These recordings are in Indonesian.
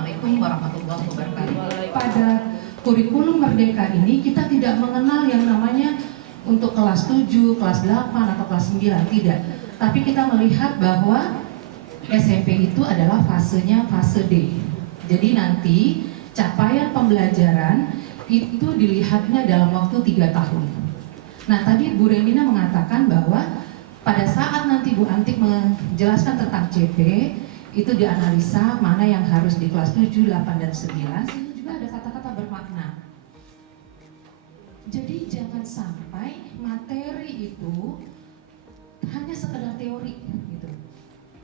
Assalamualaikum warahmatullahi wabarakatuh. Pada kurikulum Merdeka ini kita tidak mengenal yang namanya untuk kelas 7, kelas 8, atau kelas 9, tidak. Tapi kita melihat bahwa SMP itu adalah fasenya fase D. Jadi nanti capaian pembelajaran itu dilihatnya dalam waktu 3 tahun. Nah, tadi Bu Remina mengatakan bahwa pada saat nanti Bu Antik menjelaskan tentang CP, itu dianalisa mana yang harus di kelas 7, 8, dan 9. Itu juga ada kata-kata bermakna. Jadi jangan sampai materi itu hanya sekedar teori gitu.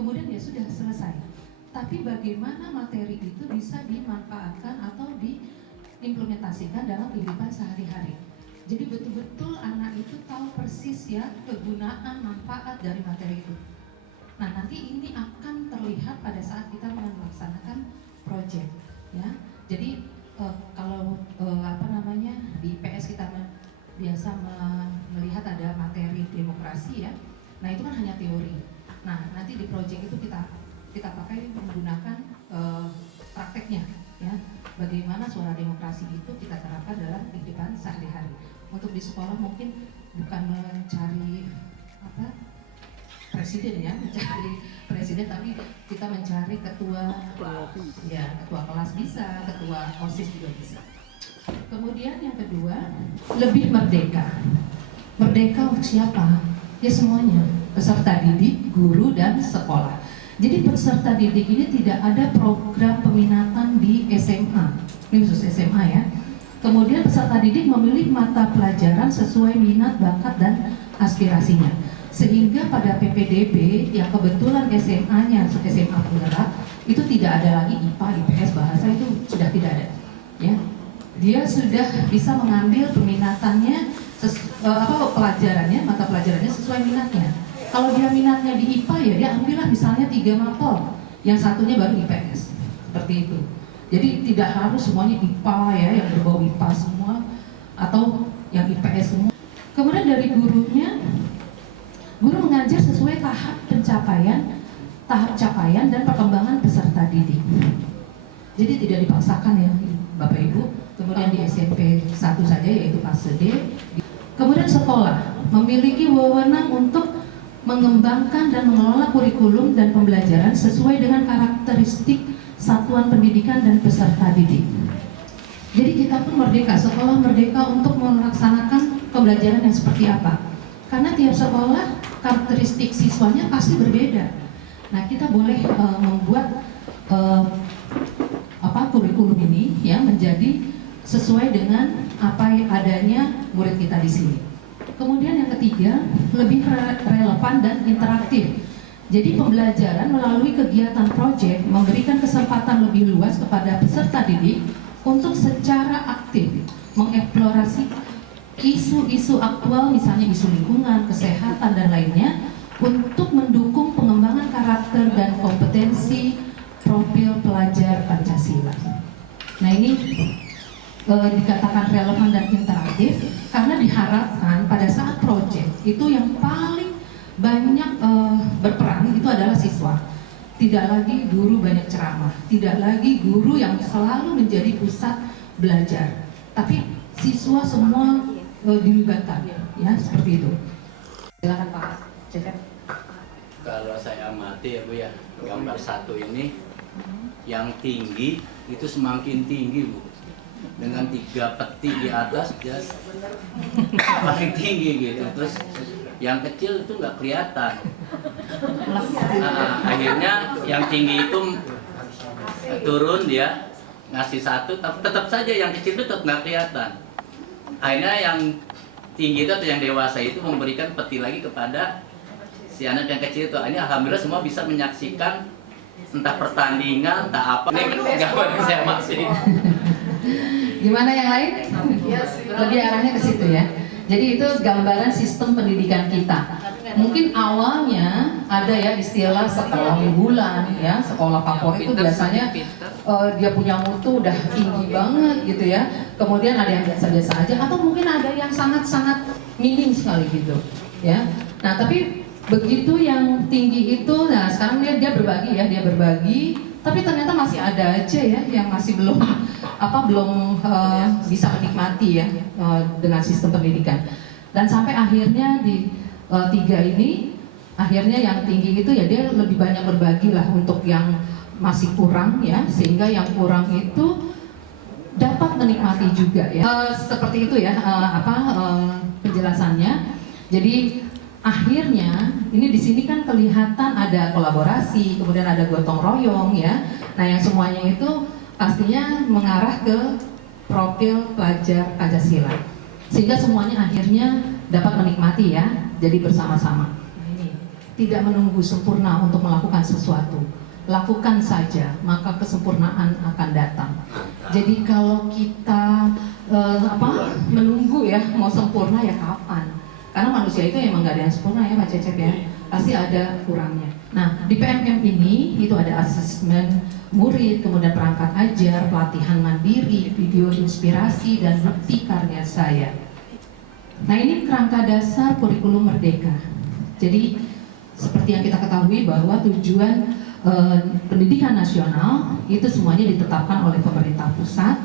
Kemudian ya sudah selesai. Tapi bagaimana materi itu bisa dimanfaatkan atau diimplementasikan dalam kehidupan sehari-hari. Jadi betul-betul anak itu tahu persis ya kegunaan manfaat dari materi itu. Nah, nanti ini akan terlihat pada saat kita melaksanakan proyek ya. Jadi kalau di IPS kita biasa melihat ada materi demokrasi ya. Nah, itu kan hanya teori. Nah, nanti di proyek itu kita pakai menggunakan prakteknya ya. Bagaimana suara demokrasi itu kita terapkan dalam kehidupan sehari-hari. Untuk di sekolah mungkin bukan mencari presiden ya, mencari presiden, tapi kita mencari ketua kelas bisa, ketua OSIS juga bisa. Kemudian yang kedua, lebih merdeka. Merdeka untuk siapa? Ya semuanya, peserta didik, guru, dan sekolah. Jadi peserta didik ini tidak ada program peminatan di SMA, ini khusus SMA ya. Kemudian peserta didik memilih mata pelajaran sesuai minat, bakat, dan aspirasinya. Sehingga pada PPDB yang kebetulan SMA-nya SMA penggerak itu tidak ada lagi IPA, IPS, bahasa itu sudah tidak ada. Ya, dia sudah bisa mengambil peminatannya, mata pelajarannya sesuai minatnya. Kalau dia minatnya di IPA ya dia ambillah misalnya 3 mapel, yang satunya baru IPS, seperti itu. Jadi tidak harus semuanya IPA ya, yang berbau IPA semua, atau yang IPS semua. Kemudian dari gurunya, guru mengajar sesuai tahap capaian dan perkembangan peserta didik. Jadi tidak dipaksakan ya Bapak Ibu. Kemudian di SMP 1 saja yaitu fase D. Kemudian sekolah memiliki wewenang untuk mengembangkan dan mengelola kurikulum dan pembelajaran sesuai dengan karakteristik satuan pendidikan dan peserta didik. Jadi kita pun merdeka, sekolah merdeka untuk melaksanakan pembelajaran yang seperti apa. Karena tiap sekolah karakteristik siswanya pasti berbeda. Nah, kita boleh membuat kurikulum ini ya menjadi sesuai dengan apa yang adanya murid kita di sini. Kemudian yang ketiga, lebih relevan dan interaktif. Jadi pembelajaran melalui kegiatan proyek memberikan kesempatan lebih luas kepada peserta didik untuk secara aktif mengeksplorasi isu-isu aktual, misalnya isu lingkungan, kesehatan, dan lainnya, untuk mendukung pengembangan karakter dan kompetensi profil pelajar Pancasila. Nah, ini dikatakan relevan dan interaktif karena diharapkan pada saat proyek itu yang paling banyak berperan itu adalah siswa. Tidak lagi guru banyak ceramah, tidak lagi guru yang selalu menjadi pusat belajar, tapi siswa semua dilibatkan ya, seperti itu. Silakan Pak Cecep. Kalau saya amati ya Bu ya, gambar 1 ini yang tinggi itu semakin tinggi Bu, dengan 3 peti di atas dia paling tinggi gitu. Terus yang kecil itu nggak kelihatan. Akhirnya yang tinggi itu turun, dia ngasih 1, tapi tetap saja yang kecil itu tetap nggak kelihatan. Akhirnya yang tinggi itu atau yang dewasa itu memberikan peti lagi kepada si anak yang kecil itu. Ini alhamdulillah semua bisa menyaksikan entah pertandingan, entah apa. Ini gambar yang saya masih. Gimana yang lain? Lebih arahnya ke situ ya. Jadi itu gambaran sistem pendidikan kita. Mungkin awalnya ada ya istilah sekolah unggulan ya, sekolah favorit itu biasanya dia punya mutu udah tinggi banget gitu ya. Kemudian ada yang biasa-biasa aja, atau mungkin ada yang sangat-sangat minim sekali gitu ya. Nah, tapi begitu yang tinggi itu, nah sekarang dia berbagi ya, dia berbagi Tapi ternyata masih ada aja ya yang masih belum bisa menikmati ya dengan sistem pendidikan. Dan sampai akhirnya di tiga ini, akhirnya yang tinggi itu ya dia lebih banyak berbagi lah untuk yang masih kurang ya, sehingga yang kurang itu dapat menikmati juga ya. Seperti itu ya penjelasannya. Jadi akhirnya ini di sini kan kelihatan ada kolaborasi, kemudian ada gotong royong ya. Nah yang semuanya itu pastinya mengarah ke profil pelajar Pancasila, sehingga semuanya akhirnya dapat menikmati ya. Jadi bersama-sama. Ini tidak menunggu sempurna untuk melakukan sesuatu. Lakukan saja, maka kesempurnaan akan datang. Jadi kalau kita menunggu ya mau sempurna ya kapan? Karena manusia itu emang nggak ada yang sempurna ya Pak Cecep ya, pasti ada kurangnya. Nah di PMM ini itu ada asesmen murid, kemudian perangkat ajar, pelatihan mandiri, video inspirasi dan bukti karya saya. Nah ini kerangka dasar kurikulum merdeka. Jadi seperti yang kita ketahui bahwa tujuan pendidikan nasional itu semuanya ditetapkan oleh pemerintah pusat.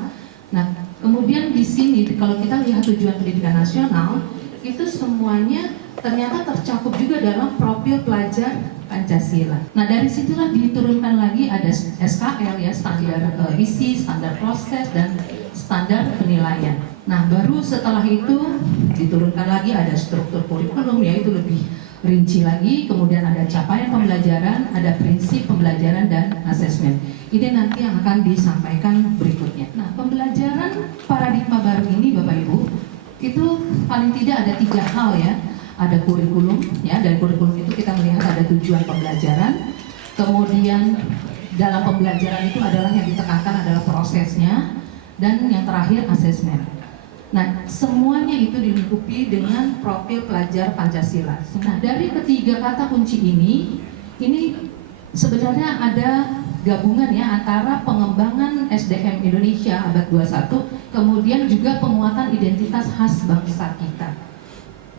Nah, kemudian di sini kalau kita lihat tujuan pendidikan nasional itu semuanya ternyata tercakup juga dalam profil pelajar Pancasila. Nah, dari situlah diturunkan lagi ada SKL ya, standar isi, standar proses dan standar penilaian. Nah, baru setelah itu diturunkan lagi ada struktur kurikulum yaitu lebih rinci lagi, kemudian ada capaian pembelajaran, ada prinsip pembelajaran dan asesmen. Ini nanti yang akan disampaikan berikutnya. Nah, pembelajaran paradigma baru ini Bapak Ibu, itu paling tidak ada 3 hal ya. Ada kurikulum, ya dari kurikulum itu kita melihat ada tujuan pembelajaran, kemudian dalam pembelajaran itu adalah yang ditekankan adalah prosesnya, dan yang terakhir asesmen. Nah, semuanya itu dilingkupi dengan profil pelajar Pancasila. Nah, dari ketiga kata kunci ini sebenarnya ada gabungan ya antara pengembangan SDM Indonesia abad 21, kemudian juga penguatan identitas khas bangsa kita.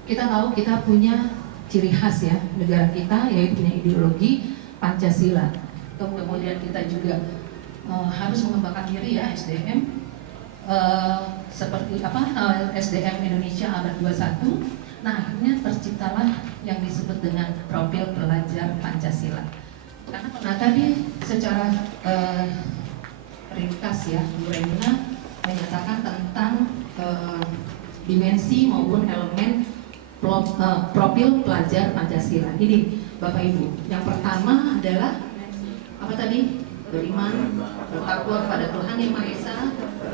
Kita tahu kita punya ciri khas ya negara kita, yaitu punya ideologi Pancasila. Kemudian kita juga harus mengembangkan diri ya SDM. SDM Indonesia abad 21. Nah, akhirnya terciptalah yang disebut dengan profil pelajar Pancasila. Karena tadi secara ringkas ya, Bu Remina menyatakan tentang dimensi maupun elemen profil pelajar Pancasila. Ini Bapak Ibu, yang pertama adalah apa tadi? Beriman, bertakwa kepada Tuhan Yang Maha Esa,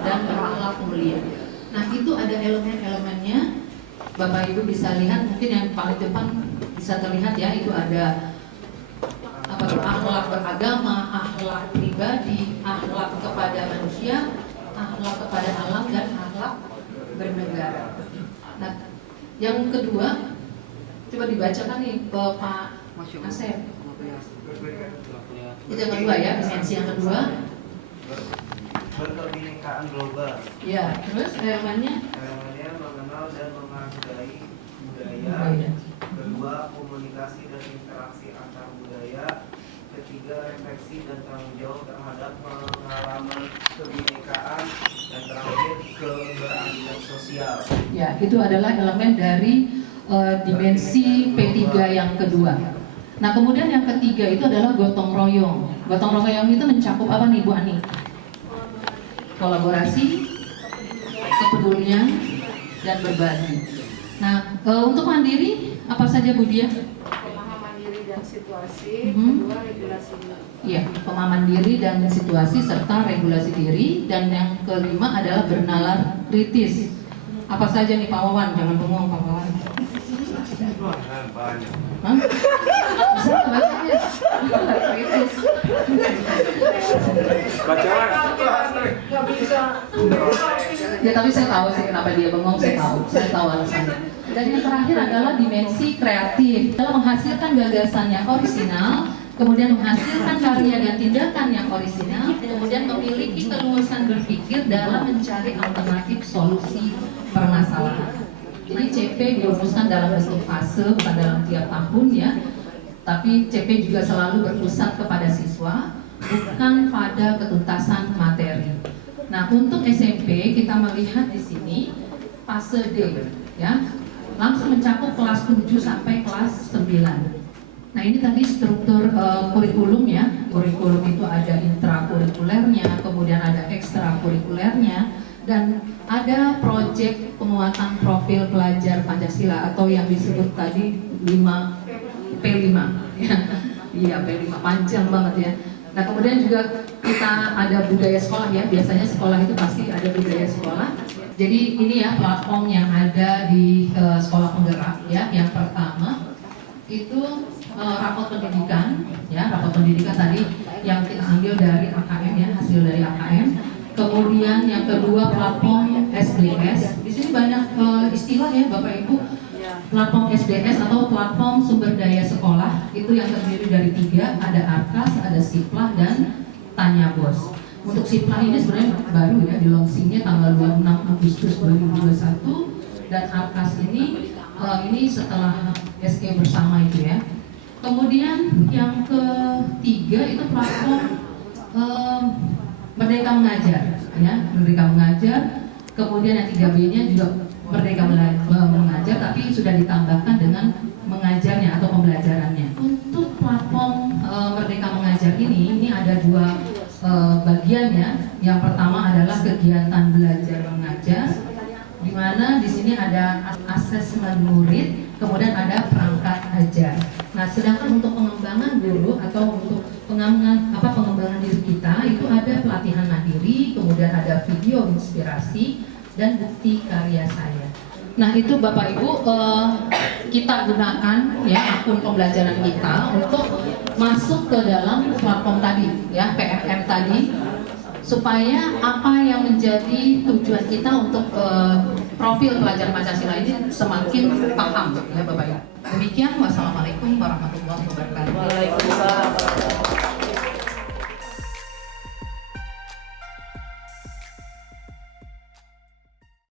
dan berakhlak mulia. Nah, itu ada elemen-elemennya. Bapak Ibu bisa lihat, mungkin yang paling depan bisa terlihat ya, itu ada akhlak beragama, akhlak pribadi, akhlak kepada manusia, akhlak kepada alam, dan akhlak bernegara. Nah, yang kedua, coba dibacakan nih Pak Asep. Itu yang kedua ya, dimensi yang kedua. Berkebinekaan global. Ya, terus elemennya? Elemennya mengenal dan menghargai budaya. Kedua, komunikasi dan interaksi antar budaya. Ketiga, refleksi dan tanggung jawab terhadap pengalaman kebinekaan. Dan terakhir, keberadilan sosial. Ya, itu adalah elemen dari dimensi P3 yang kedua. Nah, kemudian yang ketiga itu adalah gotong royong. Gotong royong itu mencakup apa nih Bu Ani? Kolaborasi, kepedulian, dan berbagi. Nah, untuk mandiri apa saja Bu Dia? Pemahaman diri dan situasi, kedua regulasi diri. Iya, pemahaman diri dan situasi serta regulasi diri, dan yang kelima adalah bernalar kritis. Apa saja nih Pak Wawan? Jangan bengong Pak Wawan. Banyak. Hah? Bisa bacanya? Kritis. Bacaan. Nggak bisa. Ya, tapi saya tahu sih kenapa dia bengong, saya tahu alasannya. Dan yang terakhir adalah dimensi kreatif. Dalam menghasilkan gagasan yang orisinal, kemudian menghasilkan karya dan tindakan yang orisinal, kemudian memiliki keluasan berpikir dalam mencari alternatif solusi permasalahan. Jadi CP dirumuskan dalam bentuk fase, bukan dalam tiap tahun ya. Tapi CP juga selalu berpusat kepada siswa. bukan pada ketuntasan materi. Nah, untuk SMP kita melihat di sini fase D, ya, langsung mencakup kelas 7 sampai kelas 9. Nah, ini tadi struktur kurikulum ya. Kurikulum itu ada intrakurikulernya, kemudian ada ekstrakurikulernya, dan ada proyek penguatan profil pelajar Pancasila atau yang disebut tadi 5P5 ya. Iya, P5 panjang banget ya. Nah, kemudian juga kita ada budaya sekolah ya. Biasanya sekolah itu pasti ada budaya sekolah. Jadi ini ya platform yang ada di sekolah penggerak ya. Yang pertama itu rapot pendidikan ya. Rapot pendidikan tadi yang kita ambil dari AKM ya, hasil dari AKM. Kemudian yang kedua platform SDS. Di sini banyak istilah ya Bapak Ibu. Platform SDS atau platform sumber daya sekolah itu yang terdiri dari 3, ada Arkas, ada Siplah, dan Tanya Bos. Untuk Siplah ini sebenarnya baru ya, di launchingnya tanggal 26 Agustus 2021, dan Arkas ini setelah SE bersama itu ya. Kemudian yang ketiga itu platform Merdeka Mengajar ya, Merdeka Mengajar. Kemudian yang 3B-nya juga Merdeka Mengajar, tapi sudah ditambahkan dengan mengajarnya atau pembelajarannya. Untuk platform Merdeka Mengajar ini ada 2 bagian ya. Yang pertama adalah kegiatan belajar mengajar, di mana di sini ada asesmen murid, kemudian ada perangkat ajar. Nah, sedangkan untuk pengembangan guru atau untuk pengembangan diri kita itu ada pelatihan mandiri, kemudian ada video inspirasi dan bukti karya saya. Nah, itu Bapak Ibu kita gunakan ya akun pembelajaran kita untuk masuk ke dalam platform tadi ya, PMM tadi, supaya apa yang menjadi tujuan kita untuk profil pelajar Pancasila ini semakin paham ya Bapak Ibu. Demikian, wassalamualaikum warahmatullahi wabarakatuh. Waalaikumsalam.